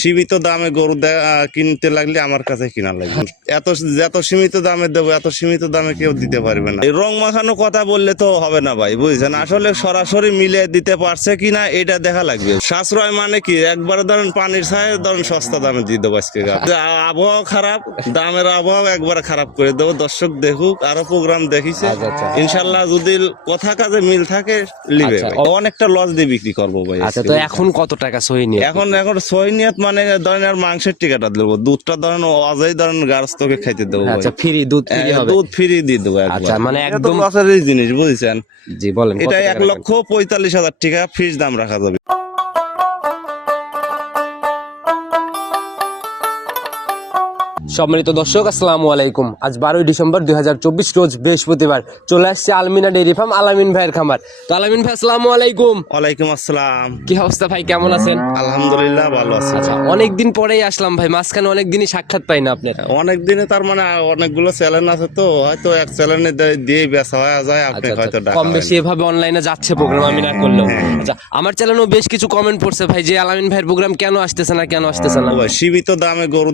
সীমিত দামে গরু কিনতে লাগলে আমার কাছে কিনা লাগবে। এত এত সীমিত দামে দেবো এত সীমিত দামে কেউ দিতে পারবে না। এই রং মাখানো কথা বললে তো হবে না ভাই বুঝছেন? আসলে সরাসরি মিলে দিতে পারছে কিনা এটা দেখা লাগবে। সাশ্রয় মানে কি? একবারে ধরেন পানির ছায় ধরেন সস্তা দামে দিয়ে দেবো আজকে। আবহাওয়া খারাপ দামের আবহাওয়া একবারে খারাপ করে দেবো। দর্শক দেখুক আরও প্রোগ্রাম দেখিছে। আচ্ছা, আচ্ছা। ইনশাল্লাহ যদি কথা কাজে মিল থাকে লিবে আচ্ছা, অনেকটা লস দিয়ে বিক্রি করব ভাই আচ্ছা তো এখন কত টাকা সহি নিয়ে? এখন এখন সৈনিয়ত মানে ধরেন আর মাংসের টিকাটা দেবো দুধটা ধরেন অজয় ধরেন গাছ তোকে খাইতে দেবো আচ্ছা ফ্রি দুধ ফ্রি হ্যাঁ, হবে। দুধ ফ্রি দিয়ে দেবো আচ্ছা, মানে একদম- লসেরই জিনিস বুঝছেন? জি বলেন এটা এক লক্ষ পঁয়তাল্লিশ হাজার টাকা ফ্রিজ দাম রাখা যাবে। সম্মানিত দর্শক আসসালামু আলাইকুম। আজ বারোই ডিসেম্বর দুই রোজ বৃহস্পতিবার। চলে আসছে আলমিনা ডেইরি ফার্ম আলামিন ভাইয়ের খামার। তো আলামিন ভাই আসসালামু আলাইকুম। ওয়ালাইকুম আসসালাম। কি অবস্থা ভাই কেমন আছেন? আলহামদুলিল্লাহ ভালো আছি। আচ্ছা অনেকদিন পরেই আসলাম ভাই মাঝখানে অনেক দিনই সাক্ষাৎ পাই না আপনার। অনেক দিনে তার মানে অনেকগুলো চ্যানেল আছে তো হয়তো এক চ্যানেলে দিয়ে বেচা হয়ে যায় আপনি আচ্ছা, হয়তো আচ্ছা, ডাকা কম বেশি এভাবে অনলাইনে যাচ্ছে প্রোগ্রাম আমি না করলেও। হ্যাঁ। আচ্ছা আমার চ্যানেলেও বেশ কিছু কমেন্ট পড়ছে ভাই যে আলামিন ভাইয়ের প্রোগ্রাম কেন আসতেছে না কেন আসতেছে না? ভাই, সীমিত দামে গরু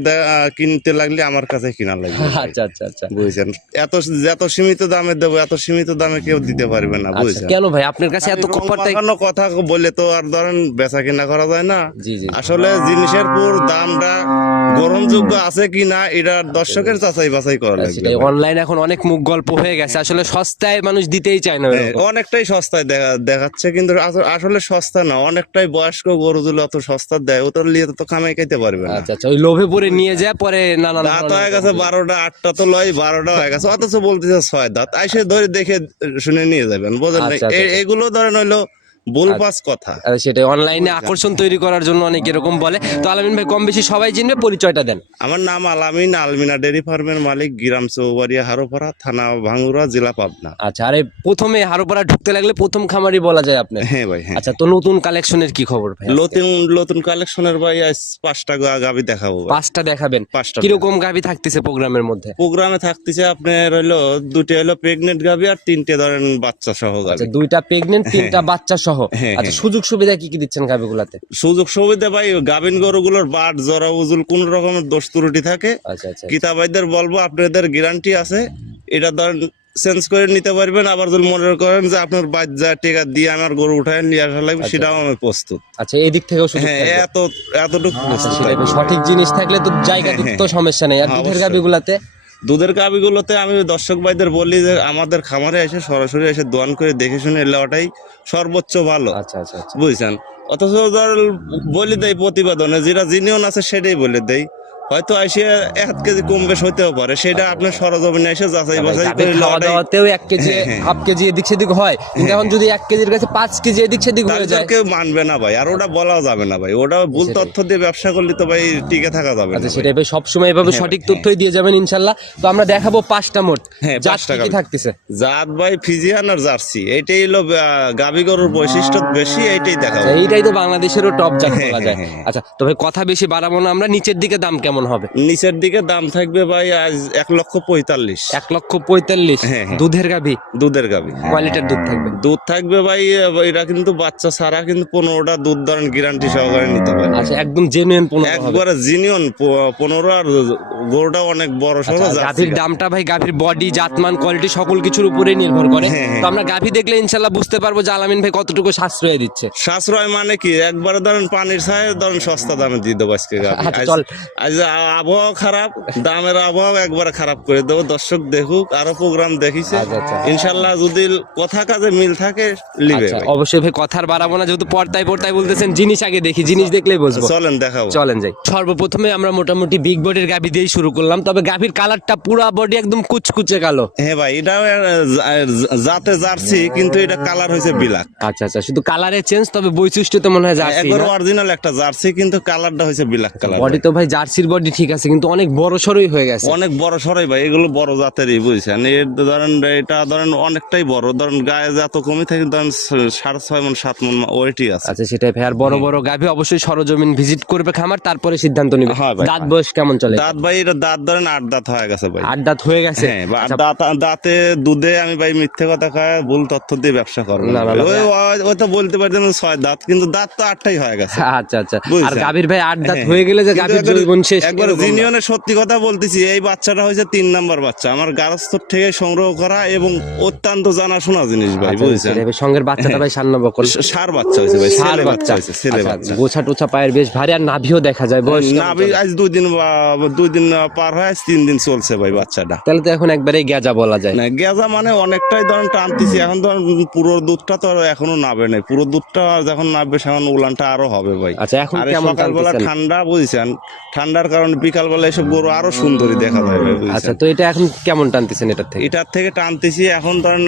কিনতে লাগলে আমার কাছে কিনা লাগবে আচ্ছা আচ্ছা আচ্ছা। বুঝছেন? এত এত সীমিত দামে দেবো এত সীমিত দামে কেউ দিতে পারবে না আচ্ছা বুঝছেন? কেন ভাই? আপনার কাছে এত তাই মাখানো কথা বললে তো আর ধরেন বেচা কিনা করা যায় না। জি জি। আসলে জিনিসের পুর দামটা গ্রহণযোগ্য আছে কি না এটা দর্শকের যাচাই বাছাই করা লাগবে অনলাইন এখন অনেক মুখ গল্প হয়ে গেছে। আসলে সস্তায় মানুষ দিতেই চায় না হ্যাঁ, অনেকটাই সস্তায় দেখা- দেখাচ্ছে কিন্তু আস- আসলে সস্তা না অনেকটাই বয়স্ক গরুগুলো অত সস্তা দেয় ওটা নিয়ে তো কামাই খাইতে পারবে না। আচ্ছা আচ্ছা ওই লোভে পড়ে নিয়ে যায় পরে দাঁত হয়ে গেছে বারোটা আটটা তো লয় বারোটা হয়ে গেছে। অথচ বলতেছে ছয় দাঁত। আইসে ধরে দেখে শুনে নিয়ে যাবেন বোঝেন? আচ্ছা, আচ্ছা, এ- এগুলো ধরেন হইল বুলপাস কথা। আর সেটাই অনলাইনে আকর্ষণ তৈরি করার জন্য অনেক এরকম বলে। তো আলামিন ভাই কম বেশি সবাই চিনবে পরিচয়টা দেন। আমার নাম আলামিন আলমিনা ডেরি ফার্মের মালিক গিরাম চৌবাড়িয়া হারোপাড়া থানা ভাঙ্গুরা জেলা পাবনা। আচ্ছা আরে প্রথমে হারোপাড়া ঢুকতে লাগলে প্রথম খামারই বলা যায় আপনার। হ্যাঁ ভাই হ্যাঁ। আচ্ছা তো নতুন কালেকশনের কি খবর ভাই? নতুন নতুন কালেকশনের ভাই আজ পাঁচটা গা- গাভি দেখাবো পাঁচটা দেখাবেন। পাঁচটা কীরকম গাভি থাকতেছে প্রোগ্রামের মধ্যে? প্রোগ্রামে থাকতেছে আপনার হইল দুটো হইল প্রেগনেন্ট গাভি আর তিনটে ধরেন বাচ্চা সহ আচ্ছা দুইটা প্রেগনেন্ট তিনটা বাচ্চা সহ হ্যাঁ, আচ্ছা সুযোগ সুবিধা কি কি দিচ্ছেন সুযোগ সুবিধা ভাই গরুগুলোর বাট জরা উজুল কোন রকমের দোষ ত্রুটি থাকে। আচ্ছা আচ্ছা। কিতাবাইদের বলব আপনাদের গ্যারান্টি আছে। এটা ধরেন চেঞ্জ করে নিতে পারবেন। আবার যদি মনে করেন যে আপনার বাচ্চা টিকা দিয়ে আমার গরু উঠায় নিয়ে আসা লাগবে সেটাও আমি প্রস্তুত। আচ্ছা এদিক থেকেও হ্যাঁ এত এতটুকু আচ্ছা। সঠিক জিনিস থাকলে তো জায়গা হ্যাঁ, তো সমস্যা নেই। আর হ্যাঁ, দুধের। দুধের কাবিগুলোতে আমি দর্শক ভাইদের বলি যে আমাদের খামারে এসে সরাসরি এসে দোয়ান করে দেখে শুনে এলাকাটাই সর্বোচ্চ ভালো। আচ্ছা আচ্ছা আচ্ছা। বুঝছেন? অথচ ধর বলে দেয় প্রতিবেদনে যেটা জিনিয়ন আছে সেটাই বলে দেয় হয়তো এসে এক কেজি কম বেশ হতেও পারে সেটা আপনার সরজমিনে এসে যাচাই বাছাই করে খাওয়া দাওয়াতেও এক কেজি হ্যাঁ, হ্যাঁ। হাফ কেজি এদিক সেদিক হয় কিন্তু এখন যদি এক কেজির কাছে পাঁচ কেজি এদিক সেদিক হয়ে যায় কেউ মানবে না ভাই আর ওটা বলাও যাবে না ভাই ওটা ভুল তথ্য দিয়ে ব্যবসা করলে তো ভাই টিকে থাকা যাবে আচ্ছা। সেটাই ভাই সবসময় এভাবে হ্যাঁ, সঠিক হ্যাঁ। তথ্যই দিয়ে যাবেন ইনশাল্লাহ। তো আমরা দেখাবো পাঁচটা মোট। হ্যাঁ, পাঁচটা কি থাকতেছে? জাত ভাই ফিজিয়ান আর জার্সি এটাই হলো গাভী গরুর বৈশিষ্ট্য বেশি এটাই দেখাবো। আচ্ছা, এইটাই তো বাংলাদেশেরও টপ জাত হ্যাঁ, বলা যায়। হ্যাঁ, হ্যাঁ। আচ্ছা তবে কথা বেশি বাড়াবো না আমরা নিচের দিকে দাম কেমন হবে? নিচের দিকে দাম থাকবে ভাই আজ এক লক্ষ পঁয়তাল্লিশ। এক লক্ষ পঁয়তাল্লিশ? হ্যাঁ, হ্যাঁ। দুধের গাভি? দুধের গাভী কোয়ালিটির দুধ থাকবে? দুধ থাকবে ভাই এরা কিন্তু বাচ্চা ছাড়া কিন্তু পনেরোটা দুধ ধরেন গ্যারান্টি সহকারে নিতে পারে। আচ্ছা একদম জেনুইন পনেরো একবারে জিনিয়ন পনেরো আর গরুটা অনেক বড় সড়ো আচ্ছা, গাভীর দামটা ভাই গাভীর বডি জাতমান কোয়ালিটি সকল কিছুর উপরে নির্ভর করে। হ্যাঁ, হ্যাঁ। তো আমরা গাভী দেখলে ইনশাল্লাহ বুঝতে পারব যে আলামিন ভাই কতটুকু সাশ্রয় দিচ্ছে। সাশ্রয় মানে কি? একবারে ধরেন পানির ছায় ধরেন সস্তা দামে দিয়ে দেবো আজকে গাভী। আচ্ছা, চল। আজ আবহাওয়া খারাপ দামের আবহাওয়া একবারে খারাপ করে দেবো। দর্শক দেখুক আরও প্রোগ্রাম দেখিছে। আচ্ছা, আচ্ছা। ইনশাল্লাহ যদি কথা কাজে মিল থাকে লিবে আচ্ছা অবশ্যই ভাই কথার বাড়াবো না যেহেতু পর্দায় পর্দায় বলতেছেন জিনিস আগে দেখি জিনিস দেখলেই বুঝব। চলেন দেখাবো। চলেন যাই। সর্বপ্রথমে আমরা মোটামুটি বিগ বডির গাভী দিয়েই শুরু করলাম তবে গাভীর কালারটা পুরা বডি একদম কুচকুচে কালো। হ্যাঁ ভাই জা- জাতে জার্সি কিন্তু এটা কালার হয়েছে বিলাক। আচ্ছা আচ্ছা শুধু কালারের চেঞ্জ তবে বৈশিষ্ট্য তো মনে হয় জার্সি একবার অরিজিনাল একটা জার্সি কিন্তু কালারটা হয়েছে বিলাক কালার বডি তো ভাই জার্সির বডি ঠিক আছে কিন্তু অনেক বড় সরই হয়ে গেছে। অনেক বড় সরাই ভাই এগুলো বড় জাতেরই বুঝছেন? এর ধরেন এটা ধরেন অনেকটাই বড়। ধরেন গায়ে যত কমই থাকে ধরেন সাড়ে ছয় মন সাত মন ওয়েটই আছে। আচ্ছা সেটাই ভাই আর বড় বড় গাভী অবশ্যই সরজমিন ভিজিট করবে খামার তারপরে সিদ্ধান্ত নিবে। হ্যাঁ দাঁত বয়স কেমন চলে? দাঁত ভাই এটা দাঁত ধরেন আট দাঁত হয়ে গেছে ভাই। আট দাঁত হয়ে গেছে? হ্যাঁ আচ্ছা, দাঁত দাঁতে দুধে আমি ভাই মিথ্যে কথা খায় ভুল তথ্য দিয়ে ব্যবসা করব না, ওই তো বলতে পারতেন ছয় দাঁত কিন্তু দাঁত তো আটটাই হয়ে গেছে। আচ্ছা আচ্ছা। আর? গাভীর ভাই আট দাঁত হ্যাঁ। হয়ে। গেলে যে গাভীর জীবন শেষ একবার এরকম সত্যি কথা বলতেছি এই বাচ্চাটা হয়েছে তিন নাম্বার বাচ্চা। আমার গারস্থ থেকে সংগ্রহ করা এবং অত্যন্ত জানাশোনা জিনিস ভাই আচ্ছা, বুঝছেন? সঙ্গের বাচ্চাটা ভাই সার করলে সার বাচ্চা হয়েছে ভাই সার বাচ্চা হয়েছে ছেলে আচ্ছা, বাচ্চা। গোছা টোছা পায়ের বেশ ভারী আর নাভিও দেখা যায় বয়স না ভাই আজ দুই দিন দুই দিন পার হয় আজ তিন দিন চলছে ভাই বাচ্চাটা। তাহলে তো এখন একবারে গেজা বলা যায়। না গেজা মানে অনেকটাই ধরেন টানতেছি এখন ধরেন পুরো দুধটা তো এখনও নাবে নাই। পুরো দুধটা যখন নামবে সেখন উলানটা আরও হবে ভাই। আচ্ছা এখন কেমন সকালবেলা ঠান্ডা বুঝছেন? ঠান্ডার কারণে বিকালবেলা এসব গরু আরও সুন্দরী দেখা যায় আচ্ছা তো এটা এখন কেমন টানতেছেন এটার থেকে? এটার থেকে টানতেছি এখন ধরেন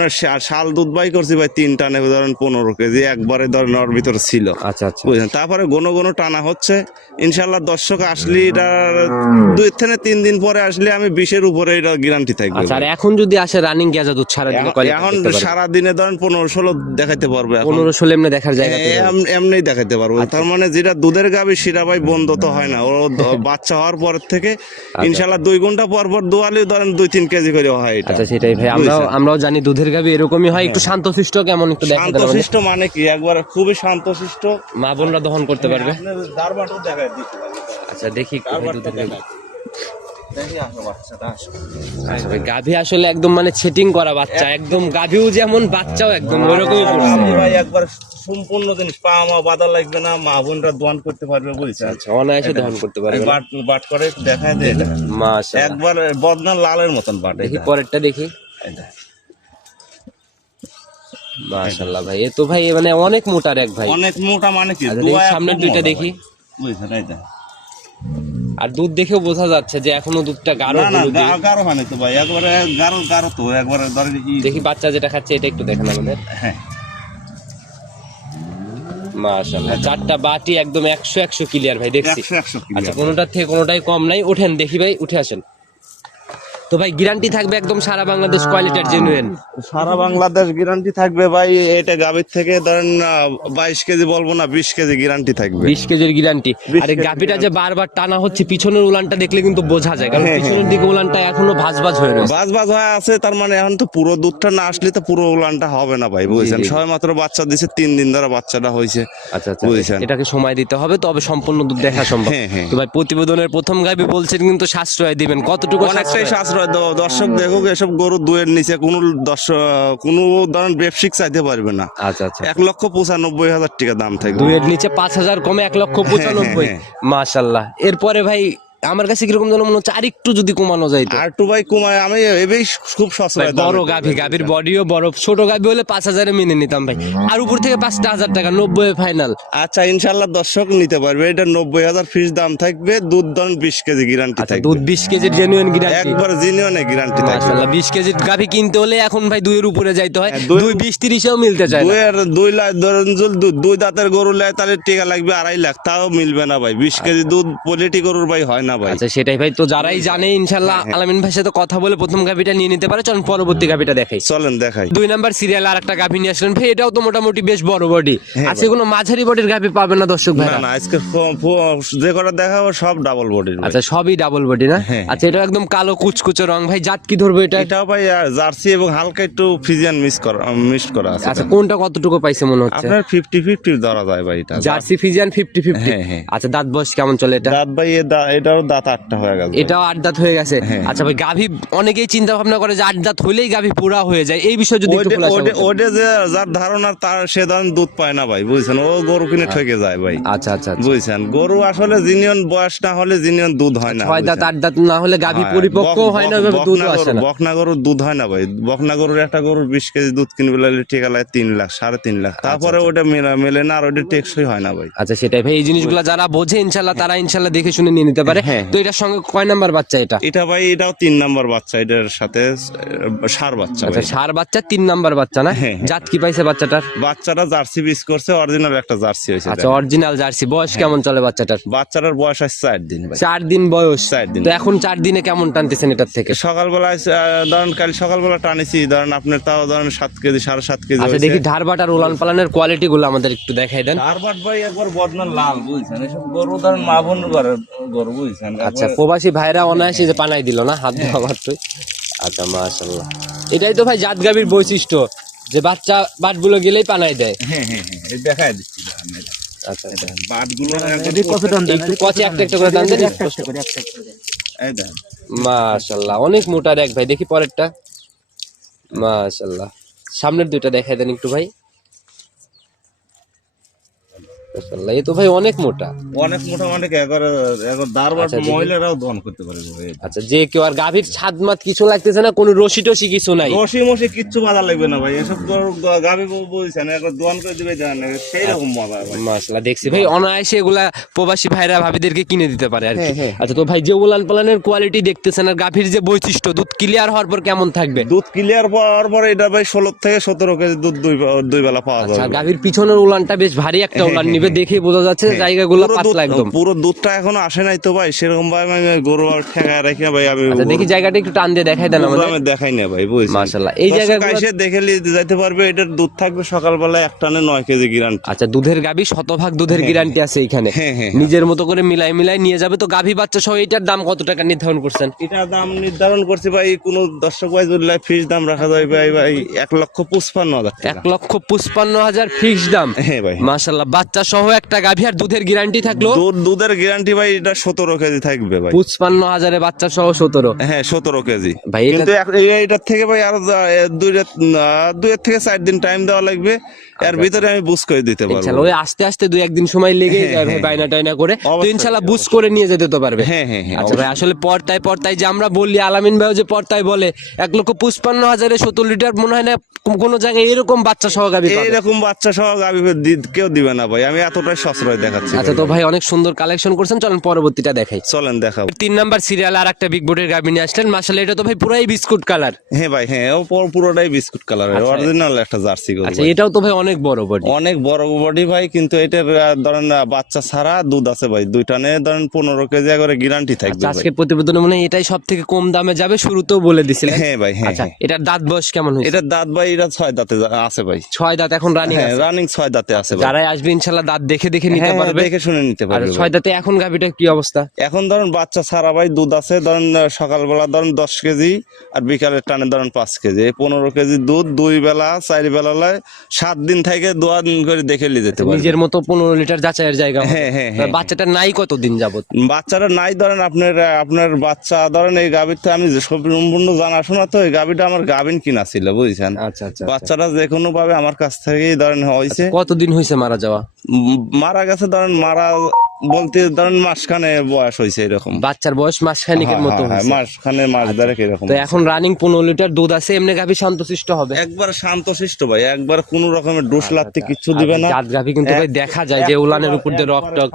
শাল দুধ বাই করছি ভাই তিন টানে ধরেন পনেরো কেজি একবারে ধরেন ওর ভিতরে ছিল। আচ্ছা আচ্ছা। বুঝলেন? তারপরে ঘন ঘন টানা হচ্ছে। ইনশাল্লাহ দর্শক আসলে এটা দুই থেকে তিন দিন পরে আসলে আমি বিশের উপরে এটা গ্যারান্টি থাকবে আচ্ছা আর এখন যদি আসে রানিং গেজা দুধ ছাড়া দিলে এখন- দেখতে সারা দিনে ধরেন পনেরো ষোলো দেখাইতে পারবে এখন। পনেরো ষোলো এমনি দেখার জায়গা এমনি দেখাইতে পারব। তার মানে যেটা দুধের গাবি সেটা ভাই বন্ধ তো হয় না। ও দ- বাচ্চা হওয়ার পর থেকে ইনশাল্লাহ দুই ঘণ্টা পর পর দোয়ালে ধরেন দুই তিন কেজি করে হয় এটা। আচ্ছা সেটাই ভাই আমরাও আমরাও জানি দুধের গাবি এরকমই হয় একটু শান্তশিষ্ট কেমন একটু দেখা শান্তশিষ্ট মানে কি? একবার খুবই শান্তশিষ্ট। মা বোনরা দহন করতে পারবে? দেখায় দিতে আচ্ছা দেখি দুধের গাভী। গাভী আসলে একদম মানে সেটিং করা বাচ্চা একদম গাভীও যেমন বাচ্চাও একদম ওইরকমই করছে ভাই একবার সম্পূর্ণ জিনিস পা মা বাধা লাগবে না মা বোনরা দোয়ান করতে পারবে আচ্ছা অনায়াসে দহন করতে পারবে বাট বাট করে এটা। মাশাআল্লাহ। একবার বদনা লালের মতন বাট দেখি পরেরটা দেখি। এটা। মাশাআল্লাহ ভাই এ তো ভাই মানে অনেক মোটার এক ভাই। অনেক মোটা মানে কি? আচ্ছা, সামনের দুইটা দেখি। বুঝছেন। আর দুধ দেখেও বোঝা যাচ্ছে যে এখনও দুধটা গাঢ় না না হলুদি। গাঢ় মানে তো ভাই একবারে গাঢ় গাঢ় তো একবারে ধরেন ই- দেখি বাচ্চা যেটা খাচ্ছে এটা একটু দেখেন আমাদের। হ্যাঁ। মাশাআল্লাহ চারটা বাটি একদম 100 100 ক্লিয়ার ভাই দেখছি। আচ্ছা কোনোটার থেকে কোনোটাই কম নাই ওঠেন দেখি ভাই উঠে আসেন। তো ভাই গ্যারান্টি থাকবে একদম সারা বাংলাদেশ কোয়ালিটির জেনুইন সারা বাংলাদেশ গ্যারান্টি থাকবে ভাই এটা গাভীর থেকে ধরেন বাইশ কেজি বলব না বিশ কেজি গ্যারান্টি থাকবে। বিশ কেজির গ্যারান্টি 20 আর এই যে বারবার টানা হচ্ছে পিছনের উলানটা দেখলে কিন্তু বোঝা যায় কারণ পিছনের দিকে উলানটা এখনও ভাজ ভাজ হয়ে রয়েছে। বাজ বাজ হয়ে আছে তার মানে এখন তো পুরো দুধটা না আসলে তো পুরো উলানটা হবে না ভাই বুঝছেন। সবাই মাত্র বাচ্চা দিছে তিন দিন ধরে বাচ্চাটা হয়েছে আচ্ছা আচ্ছা। বুঝেছেন। এটাকে সময় দিতে হবে তবে সম্পূর্ণ দুধ দেখা সম্ভব। হ্যাঁ, হ্যাঁ। তো ভাই প্রতিবেদনের প্রথম গাভি বলছেন কিন্তু সাশ্রয় দিবেন কতটুকু অনেকটাই সাশ্রয়? দেবো দর্শক দেখুক এসব গরু দুয়ের নিচে কোনো দর্শক কোনো ধরেন ব্যবসায়িক চাইতে পারবে না। আচ্ছা আচ্ছা। এক লক্ষ পঁচানব্বই হাজার টাকা দাম থাকবে। দুয়ের নিচে পাঁচ হাজার কমে এক লক্ষ পঁচানব্বই। হ্যাঁ, মাশাল্লাহ। এরপরে ভাই আমার কাছে কীরকম যেন মনে হচ্ছে আরেকটু যদি কমানো যাইতো আর টু ভাই কুমায় আমি এবেই খুব বড় গাভি গাভির বডিও বড় ছোট গাভি হলে পাঁচ হাজারে মেনে নিতাম ভাই। আর উপর থেকে পাঁচটা হাজার টাকা নব্বই ফাইনাল আচ্ছা ইনশাল্লাহ দর্শক নিতে পারবে। এটা নব্বই হাজার ফিস দাম থাকবে দুধ বিশ কেজি গ্যারান্টি আচ্ছা থাকবে। দুধ বিশ কেজির জেনুইন গ্যারান্টি একবার জিনিয়নে গ্যারান্টি থাকবে। বিশ কেজির গাভি কিনতে হলে এখন ভাই দুইয়ের উপরে যাইতে হয়। হ্যাঁ, দুই- বিশ তিরিশেও মিলতে চায় দুই আর দুই লাখ ধরেন দুই দাঁতের গরু লেয় তাহলে টিকা লাগবে আড়াই লাখ তাও মিলবে না ভাই। বিশ কেজি দুধ পোলিটি গরুর ভাই হয় না। ভাই। আচ্ছা সেটাই ভাই। তো যারাই জানে ইনশাল্লাহ হ্যাঁ, আলামিন ভাইয়ের সাথে কথা বলে প্রথম গাভিটা নিয়ে নিতে পারে। চলুন পরবর্তী গাভিটা দেখাই। চলেন দেখাই। দুই নাম্বার সিরিয়াল আর একটা গাভি নিয়ে আসলেন। ভাই এটাও তো মোটামুটি বেশ বড় বডি হ্যাঁ আজকে কোনো মাঝারি বডির গাভি পাবে না দর্শক ভাই না না আজকে যে কটা দেখাবো সব ডাবল বডির আচ্ছা সবই ডাবল বডি না? হ্যাঁ। আচ্ছা এটা একদম কালো কুচকুচো রং। ভাই জাত কি ধরবো এটা? এটাও ভাই জার্সি এবং হালকা একটু ফিজিয়ান মিস করা মিস করা আছে আচ্ছা কোনটা কতটুকু পাইছে মনে হচ্ছে? আপনার ফিফটি ফিফটি ধরা যায় ভাই এটা। জার্সি ফিজিয়ান ফিফটি ফিফটি হ্যাঁ, হ্যাঁ। আচ্ছা দাঁত বয়স কেমন চলে এটা? দাঁত ভাই এ দা- এটারও দাঁত আটটা হয়ে গেছে এটাও আট দাঁত হয়ে গেছে। হ্যাঁ। আচ্ছা ভাই গাভি অনেকেই চিন্তা ভাবনা করে যে আট দাঁত হলেই গাভি পুরা হয়ে যায়। এই বিষয়ে যদি ওইটা- যে যার ধারণা তার সে ধরেন দুধ পায় না ভাই বুঝছেন? ও গরু কিনে ঠকে যায় ভাই আচ্ছা আচ্ছা আচ্ছা। বুঝছেন? গরু আসলে জিনিয়ন বয়স না হলে জিনিয়ন দুধ হয় না ছয় দাঁত আট দাঁত না হলে গাভি হ্যাঁ, পরিপক্ক হয় না দুধ আসে না। বকনা গরুর দুধ হয় না ভাই। বকনা গরুর একটা গরুর বিশ কেজি দুধ কিনবে লাগলে টিকা লাগে তিন লাখ সাড়ে তিন লাখ। তারপরে ওটা মেলা- মেলে না আর ওটা টেকসই হয় না ভাই। আচ্ছা সেটাই ভাই। এই জিনিসগুলো যারা বোঝে ইনশাল্লাহ তারা ইনশাল্লাহ দেখে শুনে নিয়ে নিতে পারে। হ্যাঁ। তো এটার সঙ্গে কয় নাম্বার বাচ্চা এটা? এটা ভাই এটাও তিন নাম্বার বাচ্চা এটার সাথে ষাঁড় বাচ্চা আচ্ছা সার বাচ্চা তিন নাম্বার বাচ্চা না? হ্যাঁ, হ্যাঁ। জাত কি পাইছে বাচ্চাটার? বাচ্চাটা জার্সি বিস করছে অরিজিনাল একটা জার্সি হয়েছে আচ্ছা অরিজিনাল জার্সি বয়স হ্যাঁ। কেমন চলে বাচ্চাটার? বাচ্চাটার বয়স আছে চার দিন চার দিন বয়স। চার দিন। তো এখন চার দিনে কেমন টানতেছেন এটার থেকে? সকালবেলা ধরেন কাল সকালবেলা টানেছি ধরেন আপনার তাও ধরেন সাত কেজি সাড়ে সাত কেজি আচ্ছা দেখি ধারবাটার উলান পালানের কোয়ালিটি গুলো আমাদের একটু দেখাই দেন। চারবার ভাই একবার বদনার লাল বুঝছেন? এসব গরু ধরেন মা বোন ঘরে গরু বুঝছেন? আচ্ছা প্রবাসী ভাইরা অনায়াসে যে পানাই দিল না হাত দেওয়া মাত্রই আচ্ছা মাশাল্লাহ এটাই তো ভাই জাত গাভীর বৈশিষ্ট্য যে বাচ্চা বাটগুলো গেলেই পানাই দেয়। হ্যাঁ হ্যাঁ হ্যাঁ এই দিচ্ছি। আচ্ছা আচ্ছা। একটু একটা একটা করে টান দেন এই দেখেন মাশাল্লাহ অনেক মোটা দেখ ভাই দেখি পরেরটা। মাশাল্লাহ সামনের দুইটা দেখাই দেন একটু ভাই। এই তো ভাই অনেক মোটা। অনেক একবার একবার দারবার আচ্ছা, মহিলারাও দন করতে পারে আচ্ছা যে কেউ আর গাভীর ছাদ মাত কিছু লাগতেছে না কোনো রশি টসি কিছু নাই। রসি মসি কিচ্ছু বাধা লাগবে না ভাই এসব গ- গাভী একবার দোয়ান করে দিবে জানেন সেই রকম মজা ভাই। দেখছি ভাই অনায়াসে এগুলা প্রবাসী ভাইরা ভাবিদেরকে কিনে দিতে পারে আর কি। হ্যাঁ, আচ্ছা তো ভাই যে উলান পালানের কোয়ালিটি দেখতেছেন আর গাভীর যে বৈশিষ্ট্য দুধ ক্লিয়ার হওয়ার পর কেমন থাকবে? দুধ ক্লিয়ার পাওয়ার পরে এটা ভাই ষোলো থেকে সতেরো কেজি দুধ দুই দুই বেলা পাওয়া আচ্ছা যাবে। গাভীর পিছনের উলানটা বেশ ভারী একটা উলান নিবে দেখেই বোঝা যাচ্ছে হ্যাঁ, জায়গাগুলো পাতলা একদম। পুরো দুধটা এখনও আসে নাই তো ভাই সেরকম ভাবে আমি গরু আর ঠেকায় রেখে ভাই আমি আচ্ছা দেখি জায়গাটা একটু টান দিয়ে দেখাই দেন আমাদের। আমি দেখাই না ভাই বুঝছেন? মাশাআল্লাহ, এই জায়গাগুলো- এসে দেখে যাইতে পারবে এটার দুধ থাকবে সকালবেলা এক টানে নয় কেজি গ্যারান্টি আচ্ছা দুধের গাভী শতভাগ দুধের গ্যারান্টি আছে এখানে। হ্যাঁ, হ্যাঁ, নিজের মতো করে মিলাই মিলাই নিয়ে যাবে। তো গাভী বাচ্চা সহ এটার দাম কত টাকা নির্ধারণ করছেন? এটা দাম নির্ধারণ করছি ভাই কোন দর্শক ভাই যদি ফিস দাম রাখা যায় ভাই ভাই এক লক্ষ পঁচপান্ন হাজার এক লক্ষ পঁচপান্ন হাজার ফিক্স দাম। হ্যাঁ ভাই মাশাল্লাহ বাচ্চা সহ একটা গাভী আর দুধের গ্যারান্টি থাকল। দুধ দুধের গ্যারান্টি ভাই এটা সতেরো কেজি থাকবে ভাই। পঁচপান্ন হাজারে বাচ্চা সহ সতেরো। হ্যাঁ সতেরো কেজি। ভাই, কিন্তু এইটার থেকে ভাই আরও দুইয়ের থেকে চার দিন টাইম দেওয়া লাগবে। এর ভিতরে আমি বুঝ করে দিতে পারব। ওই আস্তে আস্তে দুই একদিন সময় লেগে হ্যাঁ, ভাই হ্যাঁ। বাইনা টাইনা করে। তো ইনশাল্লাহ বুঝ করে নিয়ে যেতে তো পারবে। হ্যাঁ হ্যাঁ হ্যাঁ আচ্ছা ভাই আসলে পর্তায় পর্তায় যে আমরা বললি আলামিন ভাই যে পর্তায় বলে এক লক্ষ পুষ্পান্ন হাজারে সত্তর লিটার মনে হয় না কোন- জায়গায় এরকম বাচ্চা সহ গাভী। এইরকম বাচ্চা সহ গাবি কেউ দিবে না ভাই। আমি এতটাই সশ্রয় দেখাচ্ছি আচ্ছা তো ভাই। অনেক সুন্দর কালেকশন করছেন চলেন পরবর্তীটা দেখাই। চলেন দেখাবো তিন নাম্বার সিরিয়াল আর একটা বিগ বোর্ডের নিয়ে আসলেন। মাসালে এটা তো ভাই পুরাই বিস্কুট কালার হ্যাঁ ভাই হ্যাঁ ও পুরোটাই বিস্কুট কালারের অরিজিনাল একটা জার্সি গরু আচ্ছা এটাও তো ভাই অনেক বড় বডি অনেক বড় বডি ভাই কিন্তু এটার ধরেন বাচ্চা ছাড়া দুধ আছে ভাই। দুইটা নিয়ে ধরেন পনেরো কেজি করে গ্যারান্টি থাকবে আচ্ছা আজকের প্রতিবেদনে মনে এটাই সব থেকে কম দামে যাবে শুরুতেও বলে দিছিলেন। হ্যাঁ ভাই হ্যাঁ আচ্ছা হ্যাঁ। এটার দাঁত বয়স কেমন হয়েছে? এটার দাঁত ভাই এটা ছয় দাঁতে আছে ভাই। ছয় দাঁত এখন রানিং হ্যাঁ রানিং ছয় দাঁতে আছে যারাই আসবে ইনশাল্লাহ দাঁত দেখে দেখে নিতে হ্যাঁ, পারবে। দেখে শুনে নিতে আর পারবে ছয় ভাই। দাঁতে এখন গাভীটা কি অবস্থা? এখন ধরেন বাচ্চা ছাড়া ভাই দুধ আছে ধরেন আহ, সকালবেলা ধরেন দশ কেজি আর বিকালের টানে ধরেন পাঁচ কেজি। এই পনেরো কেজি দুধ দুই বেলা চার বেলায় সাত দিন থেকে দোয়া দিন করে দেখে নিয়ে যেতে পারবে। নিজের মতো পনেরো লিটার যাচাইয়ের জায়গা হবে। হ্যাঁ, হ্যাঁ, হ্যাঁ, বাচ্চাটা নাই কতদিন যাবত বাচ্চারা নাই ধরেন আপনার আপনার বাচ্চা ধরেন এই গাভীর তো আমি যে সম্পূর্ণ জানাশোনা তো এই গাভীটা আমার গাভিন কিনা ছিল বুঝছেন? আচ্ছা আচ্ছা বাচ্চারা যে কোনো ভাবে আমার কাছ থেকেই ধরেন হয়েছে। কতদিন হয়েছে মারা যাওয়া? মারা গেছে ধরেন মারা বলতে ধরেন মাসখানে বয়স হয়েছে এরকম। বাচ্চার বয়স মাস খানিকের মতো হ্যাঁ, হ্যাঁ, মাসখানে মাস দেড়েক এরকম তো এখন রানিং পনেরো লিটার দুধ আছে এমনি গাভী শান্তশিষ্ট হবে। একবার শান্তশিষ্ট ভাই একবার কোন রকমের ডোস লাগতে কিচ্ছু দিবে না। জাত গাভী কিন্তু ভাই দেখা যায় যে উলানের উপর দিয়ে রক টক।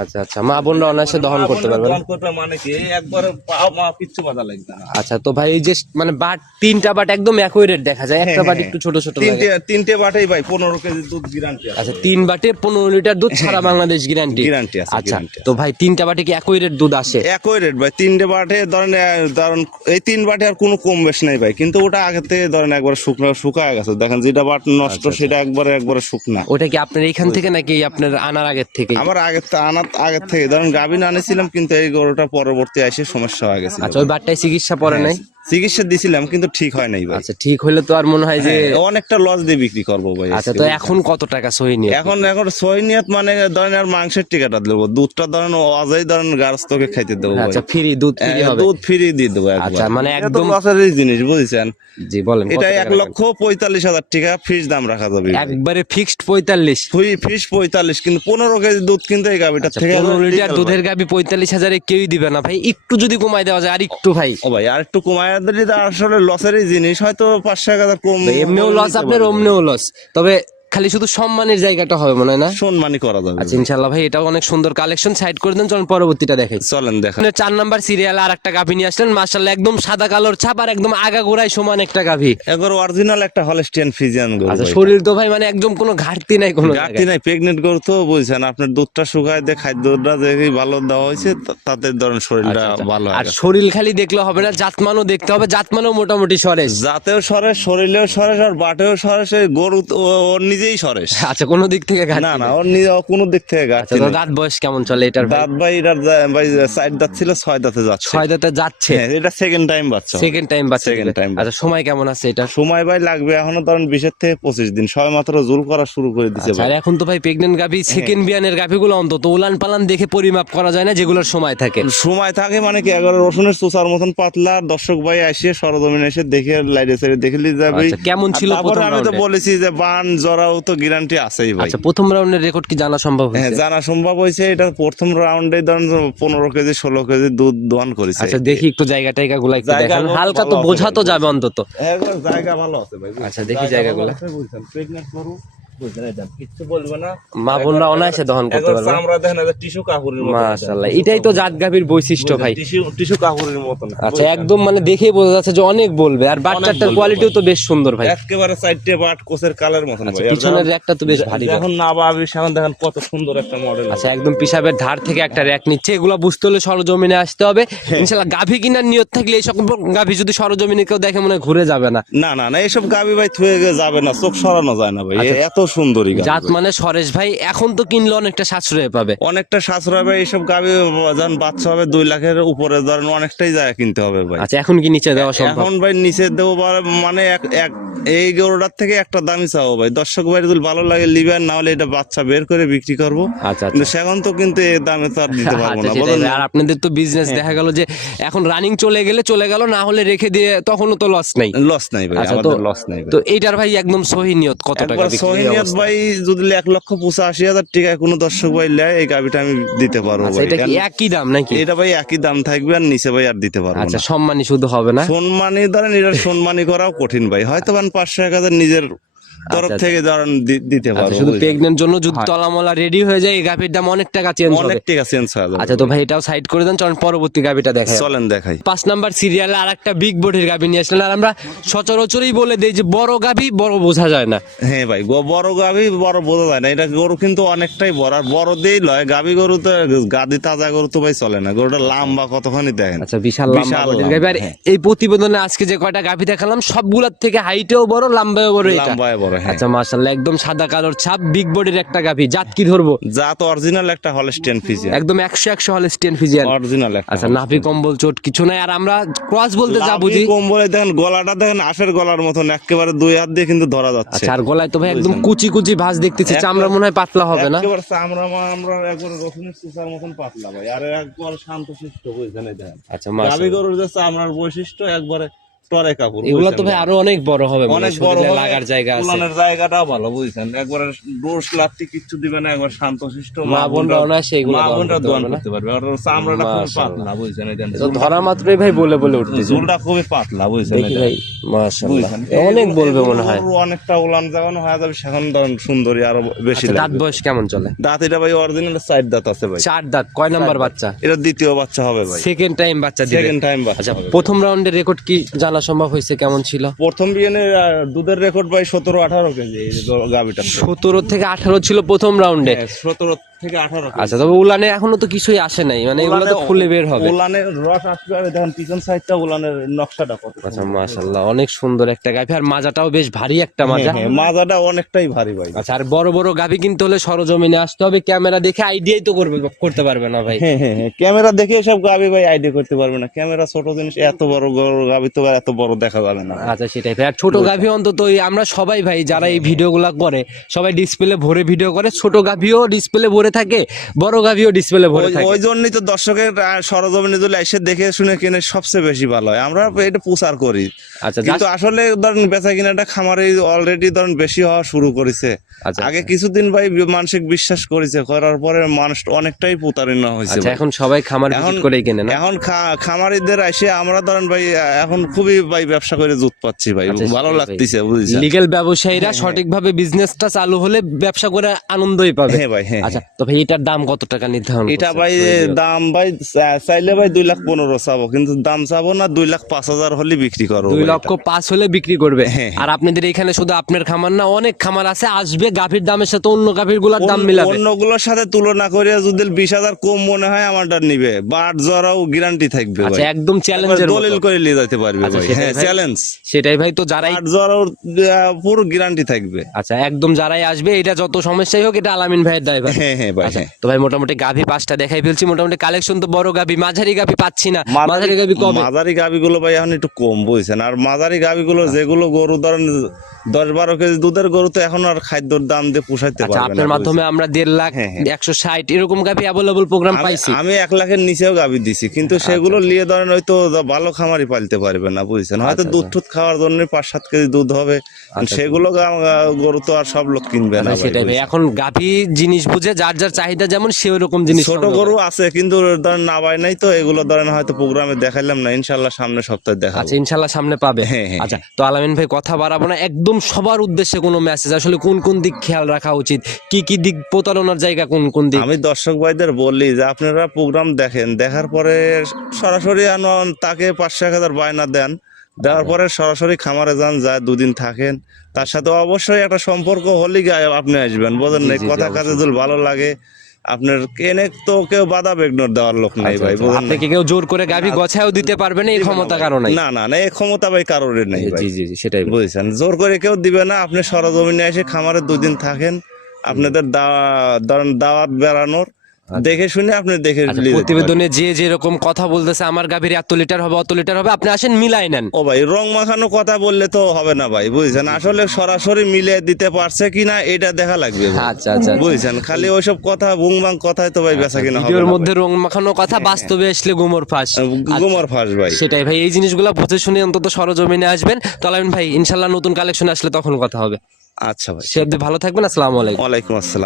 আচ্ছা আচ্ছা। মা বোনরা অনায়াসে দহন করতে পারবে না? দহন করতে মানে কি? একবার পা মা কিচ্ছু বাধা লাগবে না। আচ্ছা তো ভাই এই যে মানে বাট তিনটা বাট একদম একই রেট দেখা যায়। একটা বাট একটু ছোট ছোট তিনটে তিনটে বাটেই ভাই পনেরো কেজি দুধ গ্যারান্টি আচ্ছা তিন বাটে পনেরো লিটার দুধ সারা বাংলাদেশ গ্যারান্টি Guarantee আছে, আচ্ছা তো ভাই তিনটা বাটে কি একই রেট দুধ আসে? একই রেট ভাই তিনটে বাটে ধরেন ধরেন এই তিন বাটে আর কোনো কম বেশ নেই ভাই কিন্তু ওটা আগে থেকে ধরেন একবার শুকনো শুকায় গেছে। দেখেন যেটা বাট নষ্ট সেটা একবারে একবারে শুকনা। ওটা কি আপনার এইখান থেকে নাকি আপনার আনার আগের থেকে? আমার আগের তা- আনার আগের থেকে। ধরেন গাভিন আনেছিলাম কিন্তু এই গরুটা পরবর্তী এসে সমস্যা হয়ে গেছে আচ্ছা ওই বাটটায় চিকিৎসা পরে নাই? চিকিৎসা দিছিলাম কিন্তু ঠিক হয় নাই ভাই। আচ্ছা ঠিক হলে তো আর মনে হয় যে হ্যাঁ, অনেকটা লস দিয়ে বিক্রি করব ভাই আচ্ছা তো এখন কত টাকা সহি নিয়ে? এখন এখন সৈনিয়ত মানে ধরেন আর মাংসের টিকাটা দেবো দুধটা ধরেন অজয় ধরেন গার্স্তকে খাইতে দেবো আচ্ছা ফ্রি দুধ ফ্রি হ্যাঁ, হবে? দুধ ফ্রি দিয়ে দেবো আচ্ছা, মানে এটা একদম- লসেরই জিনিস বুঝছেন? জি বলেন এটা এক লক্ষ পঁয়তাল্লিশ হাজার টাকা ফিস দাম রাখা যাবে একবারে ফিক্সড পঁয়তাল্লিশ। ফিস পঁয়তাল্লিশ কিন্তু পনেরো কেজি দুধ কিন্তু এই গাভিটার থেকে আচ্ছা, পনেরো লিটার দুধের গাবি পঁয়তাল্লিশ হাজারে কেউই দিবে না ভাই। একটু যদি কমাই দেওয়া যায় আর একটু ভাই। ভাই। ও ভাই আর একটু কমায় আসলে লসেরই জিনিস হয়তো পাঁচশো এক হাজার কম এমনিও লস আপনার। অমনিও লস তবে খালি শুধু সম্মানের জায়গাটা হবে মনে হয় না? সম্মানই করা যাবে। আচ্ছা ইনশাল্লাহ ভাই এটাও অনেক সুন্দর কালেকশন সাইড করে দেন চলুন পরবর্তীটা দেখাই। চলেন দেখা চার নাম্বার সিরিয়াল আর একটা গাভি নিয়ে আসলেন। মার্শাল্লাহ একদম সাদা কালোর ছাপ আর একদম আগা গোড়ায় সমান একটা গাভি। এগর অরিজিনাল একটা হলস্টিয়ান ফিজিয়ান গরু আচ্ছা শরীর তো ভাই মানে একদম কোনো ঘাটতি নাই কোনো ঘাটতি নাই প্রেগনেন্ট গরু তো বুঝছেন আপনার দুধটা শুকায় দিয়ে খাদ্যটা দেখে ভালো দেওয়া হয়েছে তা- তাতে ধরেন শরীরটা আচ্ছা, আচ্ছা। ভালো আর শরীর খালি দেখলে হবে না জাতমানও দেখতে হবে জাতমানও মোটামুটি সরেস। যাতেও সরেস শরীরেও সরেস আর বাটেও সরেস গরু ওর নিজেই সরেস। আচ্ছা কোনো দিক থেকে না না ওর নিজে কোনো দিক থেকে আচ্ছা ঘাটতি তো দাঁত বয়স কেমন চলে এটার দাঁত ভাই এটার ভাই সাইড দাঁত ছিল ছয় দাঁতে যাচ্ছে। ছয় দাঁতে যাচ্ছে? হ্যাঁ, এটা সেকেন্ড টাইম বাচ্চা সেকেন্ড টাইম বাচ্চা দিবে। time আচ্ছা সময় কেমন আছে এটা সময় ভাই লাগবে এখনও ধরেন বিশের থেকে পঁচিশ দিন। সবাই মাত্র জুল করা শুরু করে দিছে আচ্ছা, ভাই। এখন তো ভাই প্রেগনেন্ট গাভি সেকেন্ড বিয়ানের গাভিগুলো অন্তত উলান পালান দেখে পরিমাপ করা যায় না যেগুলোর সময় থাকে। সময় থাকে মানে কি এগারো রসুনের চোষার মতন পাতলা দর্শক ভাই আসে সরজমিন এসে দেখে লাইটে সাইডে দেখে নিয়ে যাবে। আচ্ছা, কেমন ছিল তারপরে আমি তো বলেছি যে বান জরাও তো গ্যারান্টি আছেই ভাই। আচ্ছা প্রথম রাউন্ডের রেকর্ড কি জানা সম্ভব হয়েছে? হ্যাঁ জানা সম্ভব হয়েছে এটা প্রথম রাউন্ডে ধরুন পনেরো কেজি ষোলো কেজি দুধ দোয়ান করেছে। আচ্ছা দেখি একটু জায়গা টাইগা গুলা একটু দেখেন। হালকা তো বোঝা তো যাবে অন্তত। হ্যাঁ জায়গা ভালো আছে ভাই। আচ্ছা, দেখি জায়গাগুলো। জায়গাগুলো। প্রেগন্যান্ট আছে, বুঝছেন? Pregnant গরু, বুঝছেন, এই দেন, কিচ্ছু বলবে না। মা বোনরা অনায়াসে দহন করতে পারবে। চামড়া দেখেন টিস্যু কাপড়ের মতো মাশাআল্লাহ এটাই তো জাত গাভীর বৈশিষ্ট্য ভাই। টিস্যু টিস্যু কাপড়ের মতন। আচ্ছা একদম মানে দেখেই বোঝা যাচ্ছে যে অনেক বলবে আর বাচ্চাটার কোয়ালিটিও তো বেশ সুন্দর ভাই। একেবারে সাইডে বাট কোসের কালার মতন আচ্ছা ভাই। পিছনের যখন- তো বেশ ভারী এখন না ভাবি এখন দেখেন কত সুন্দর একটা মডেল আচ্ছা একদম পিসাবের ধার থেকে একটা র্যাক নিচ্ছে এগুলো বুঝতে হলে সরজমিনে আসতে হবে। হ্যাঁ। ইনশাল্লাহ গাভী কিনার নিয়ত থাকলে এই সকল গাভী যদি সরজমিনে কেউ দেখে মনে হয় ঘুরে যাবে না। না না না এইসব গাবি ভাই থুয়ে যাবে না চোখ সরানো যায় না ভাই। এত সুন্দরী জাত মানে সরেশ ভাই এখন তো কিনলে অনেকটা সাশ্রয় পাবে। অনেকটা সাশ্রয় ভাই এইসব গাবি যখন বাচ্চা হবে দুই লাখের উপরে ধরেন অনেকটাই জায়গা কিনতে হবে ভাই। আচ্ছা এখন কি নিচে দেওয়া সম্ভব? এখন ভাই নিচে দেবো মানে এক- এক এই গরুটার থেকে একটা দামি চাও ভাই। দর্শক ভাই যদি ভালো লাগে লিবেন না হলে এটা বাচ্চা বের করে বিক্রি করব। আচ্ছা আচ্ছা। সেখন তো কিন্তু এই দামে তো আর দিতে পারব আচ্ছা না বলেন আর আপনাদের তো বিজনেস দেখা গেল যে এখন রানিং চলে গেলে চলে গেল না হলে রেখে দিয়ে তখনও তো লস নেই। লস নাই ভাই আচ্ছা, আমাদের লস নাই তো এইটার ভাই একদম সহি নিয়ত কত টাকা বিক্রি সহিনিয়ত ভাই যদি এক লক্ষ পঁচাশি হাজার টাকায় কোনো দর্শক ভাই লেয় এই গাবিটা আমি দিতে পারব আচ্ছা ভাই। এটা কি একই দাম নাকি? এটা ভাই একই দাম থাকবে আর নিচে ভাই আর দিতে পারব আচ্ছা সম্মানী শুধু হবে না? সম্মানী ধরেন এটা সম্মানী করাও কঠিন ভাই। হয়তো পাঁচশো এক হাজার নিজের তরফ আচ্ছা, থেকে ধরেন দিতে আচ্ছা পারব শুধু বুঝলেন? প্রেগনেন্ট জন্য যদি তলামলা রেডি হয়ে যায় এই গাভীর দাম অনেক টাকা চেঞ্জ হবে। অনেক টাকা চেঞ্জ হয়ে যাবে আচ্ছা তো ভাই এটাও সাইড করে দেন চলুন পরবর্তী গাভীটা দেখাই। চলেন দেখাই। পাঁচ নাম্বার সিরিয়ালে আর একটা বিগ বডির গাভী নিয়ে আসলেন আর আমরা সচরাচরই বলে দেই যে বড় গাভী বড় বোঝা যায় না। হ্যাঁ ভাই বড় গাভি বড় বোঝা যায় না। এটা গরু কিন্তু অনেকটাই বড় আর বড় দিয়েই লয়। গাভি গরু তো গাদি তাজা গরু তো ভাই চলে না। গরুটা লম্বা কতখানি দেখেন? আচ্ছা বিশাল লম্বা বডির আর হ্যাঁ। এই প্রতিবেদনে আজকে যে কয়টা গাভী দেখালাম সবগুলোর থেকে হাইটেও বড় লম্বায়ও বড় এটা। লম্বায় বড়। হ্যাঁ। আচ্ছা মাশাআল্লাহ একদম সাদা কালোর ছাপ বিগ বডির একটা গাভী। জাত কি ধরবো? জাত অরিজিনাল একটা হলস্টেন ফিজিয়ান একদম একশো একশো হলে ফিজিয়ান অরিজিনাল একটা আচ্ছা নাভি কম্বল চোট কিছু নাই। আর আমরা ক্রস বলতে যা বুঝি কম্বলে দেখেন গলাটা দেখেন আশের গলার মতন। একেবারে দুই হাত দিয়ে কিন্তু ধরা যাচ্ছে। আচ্ছা আর গলায় তো ভাই একদম কুচি কুচি ভাঁজ দেখতেছি। চামড়া মনে হয় পাতলা হবে না? একেবারে চামড়া আমরা একবারে রসুনের চুষার মতন পাতলা ভাই। আর একবার শান্ত শিষ্ট বুঝছেন এই দেখেন। আচ্ছা গাভি গরুর যে চামড়ার বৈশিষ্ট্য একবারে টরে কাপড় এগুলো তো ভাই আরও অনেক বড় হবে অনেক বড় লাগার জায়গা আছে। উলানের ভালো বুঝছেন? একবারে ডোস লাত্তি কিচ্ছু দিবে না একবার শান্তশিষ্ট মা বোনরা এগুলো মা বোনরা দোয়ান করতে পারবে। আর ওর চামড়াটা মাশাআল্লাহ। পাতলা বুঝছেন? তো ধরা মাত্রই ভাই বলে বলে ঝুলটা খুবই পাতলা বুঝছেন এটা? ভাই মাশাআল্লাহ। অনেক বলবে মনে হয়। অনেকটা উলান জাগানো হয়ে যাবে সেখান ধরেন সুন্দরী আরও বেশি আচ্ছা, দাঁত বয়স কেমন চলে? দাঁত এটা ভাই অরিজিনাল সাইড দাঁত আছে ভাই। চার দাঁত কয় নাম্বার বাচ্চা? এটা দ্বিতীয় বাচ্চা হবে ভাই। সেকেন্ড টাইম বাচ্চা দিবে। সেকেন্ড টাইম বাচ্চা আচ্ছা প্রথম রাউন্ডের রেকর্ড কি জানা সম্ভব হয়েছে? কেমন ছিল? প্রথম বিয়ানের দুধের রেকর্ড ভাই সতেরো আঠারো কেজি গাভিটা। সতেরো থেকে আঠারো ছিল প্রথম রাউন্ডে সতেরো থেকে আঠারো আচ্ছা তবে উলানে এখনও তো কিছুই আসে নাই মানে এগুলো তো ফুলে বের হবে। উলানের রস আসবে আর দেখেন পিছন সাইডটা উলানের নকশাটা কত আচ্ছা মাশাআল্লাহ অনেক সুন্দর একটা গাভী। আর মাজাটাও বেশ ভারী একটা মাজা। হ্যাঁ, হ্যাঁ, মাজাটা অনেকটাই ভারী ভাই। আচ্ছা আর বড় বড় গাভী কিনতে হলে সরজমিনে আসতে হবে ক্যামেরা দেখে আইডিয়াই তো করবে করতে পারবে না ভাই। হ্যাঁ হ্যাঁ হ্যাঁ ক্যামেরা দেখে সব গাভি ভাই আইডিয়া করতে পারবে না। ক্যামেরা ছোট জিনিস এত বড় বড় গাভি তো এত বড় দেখা যাবে না। আচ্ছা সেটাই ভাই। আর ছোট গাভী অন্তত আমরা সবাই ভাই যারা এই ভিডিওগুলো করে সবাই ডিসপ্লে ভরে ভিডিও করে ছোট গাভীও ডিসপ্লে ভরে থাকে বড় গাভিও ডিসপ্লে ভরে ওই- থাকে। ওই জন্যই তো দর্শকের সরজমিনে যদি এসে দেখে শুনে কিনে সবচেয়ে বেশি ভালো হয়। আমরা এটা প্রচার করি। আচ্ছা কিন্তু আসলে ধরেন বেচা কিনাটা খামারে অলরেডি ধরেন বেশি হওয়া শুরু করেছে। আগে কিছুদিন ভাই মানসিক বিশ্বাস করেছে করার পরে মানুষ অনেকটাই প্রতারণা হয়েছে আচ্ছা এখন সবাই খামার ভিজিট করেই কেনে না? এখন খামারিদের এসে আমরা ধরেন ভাই এখন খুবই ভাই ব্যবসা করে জুত পাচ্ছি ভাই। আচ্ছা, ভালো লাগতেছে বুঝছেন? লিগেল ব্যবসায়ীরা সঠিকভাবে বিজনেসটা চালু হলে ব্যবসা করে আনন্দই পাবে। হ্যাঁ ভাই হ্যাঁ আচ্ছা তো ভাই এটার দাম কত টাকা নির্ধারণ এটা ভাই দাম ভাই চাইলে ভাই দুই লাখ পনেরো চাবো কিন্তু দাম চাবো না দুই লাখ পাঁচ হাজার হলে বিক্রি করব দুই লক্ষ পাঁচ হলে বিক্রি করবে। হ্যাঁ, আর আপনাদের এখানে শুধু আপনার খামার না অনেক খামার আছে আসবে গাভীর দামের সাথে অন্য গাভীরগুলার দাম অন্য- মিলাবে? অন্যগুলোর সাথে তুলনা করে যদি বিশ হাজার কম মনে হয় আমারটা নিবে। বাট জ্বরাও গ্যারান্টি থাকবে আচ্ছা একদম চ্যালেঞ্জের দলিল করে নিয়ে যেতে পারবে আচ্ছা, ভাই। হ্যাঁ চ্যালেঞ্জ সেটাই ভাই তো যারাই বাট জ্বরাও পুরো গ্যারান্টি থাকবে। আচ্ছা একদম যারাই আসবে এটা যত সমস্যাই হোক এটা আলামিন ভাইয়ের ড্রাইভার হ্যাঁ হ্যাঁ ভাই আচ্ছা হ্যাঁ। তো ভাই মোটামুটি গাভী পাঁচটা দেখাই ফেলছি। মোটামুটি কালেকশন তো বড় গাভী মাঝারি গাভী পাচ্ছি না। মাঝারি গাভী কম মাঝারি গাভিগুলো ভাই এখন একটু কম বুঝছেন। আর মাঝারি গাভিগুলো যেগুলো গরু ধরেন দশ বারো কেজি দুধের গরু তো এখন আর খাদ্যর দাম দিয়ে পুষাইতে আচ্ছা পারবে আপনার মাধ্যমে আমরা দেড় লাখ হ্যাঁ, হ্যাঁ। একশো ষাট এরকম গাভী অ্যাভেলেবল প্রোগ্রাম পাইছি। আমি এক লাখের নিচেও গাভি দিছি কিন্তু আচ্ছা, সেগুলো নিয়ে ধরেন হয়তো ভালো খামারি পালতে পারবে না বুঝছেন? হয়তো আচ্ছা, দুধ টুধ খাওয়ার জন্য পাঁচ সাত কেজি দুধ হবে সেগুলো গরু তো আর সব লোক কিনবে না আচ্ছা, সেটাই এখন গাভী জিনিস বুঝে যার যার চাহিদা যেমন সে ওরকম জিনিস ছোট গরু আছে কিন্তু ধরেন নাবাই নাই তো এগুলো ধরেন হয়তো প্রোগ্রামে দেখাইলাম না ইনশাল্লাহ সামনে সপ্তাহে দেখাবো। আচ্ছা ইনশাল্লাহ সামনে পাবে। হ্যাঁ, হ্যাঁ, আচ্ছা তো আলামিন ভাই কথা বাড়াবো না একদম সবার উদ্দেশ্যে কোনো মেসেজ আসলে কোন কোন দিক খেয়াল রাখা উচিত? কি কি দিক প্রতারণার জায়গা কোন কোন দিক? আমি দর্শক ভাইদের বলি যে আপনারা প্রোগ্রাম দেখেন দেখার পরে সরাসরি আনন তাকে পাঁচশো এক হাজার বায়না দেন দেওয়ার পরে সরাসরি খামারে যান যায় দুদিন থাকেন। তার সাথে অবশ্যই একটা সম্পর্ক হলেই গিয়ে আপনি আসবেন বোঝেন কথা কাজে যদি ভালো লাগে আপনার কেনে তো কেউ বাধা বেগনোর দেওয়ার লোক নাই ভাই বোঝেন না? আপনাকে কেউ জোর করে গাভী গছায়ও দিতে পারবে না? এই ক্ষমতা কারণে না না না এই ক্ষমতা ভাই কারোর নাই জি জি সেটাই ভাই। বুঝছেন? জোর করে কেউ দিবে না আপনি সরজমিনে এসে খামারে দুদিন থাকেন আপনাদের দাওয়া দাওয়াত বেড়ানোর দেখে শুনে আপনি দেখে আচ্ছা। প্রতিবেদনে যে যেরকম কথা বলতেছে আমার গাভীর এত লিটার হবে অত লিটার হবে আপনি আসেন মিলাই নেন। ও ভাই রং মাখানো কথা বললে তো হবে না ভাই বুঝছেন? আসলে সরাসরি মিলে দিতে পারছে কিনা এটা দেখা লাগবে আচ্ছা আচ্ছা বুঝছেন? খালি ওইসব কথা বুংবাং কথায় তো ভাই বেচা কিনা হবে ভিডিওর মধ্যে রং মাখানো কথা বাস্তবে আসলে গুমর ফাঁস। গোমর ফাঁস ভাই। সেটাই ভাই এই জিনিসগুলো বুঝে শুনে অন্তত সরজমিনে আসবেন। তলামিন ভাই ইনশাল্লাহ নতুন কালেকশন আসলে তখন কথা হবে। আচ্ছা ভাই। সে ভালো থাকবেন আসসালামু আলাইকুম। ওয়ালাইকুম আসসালাম।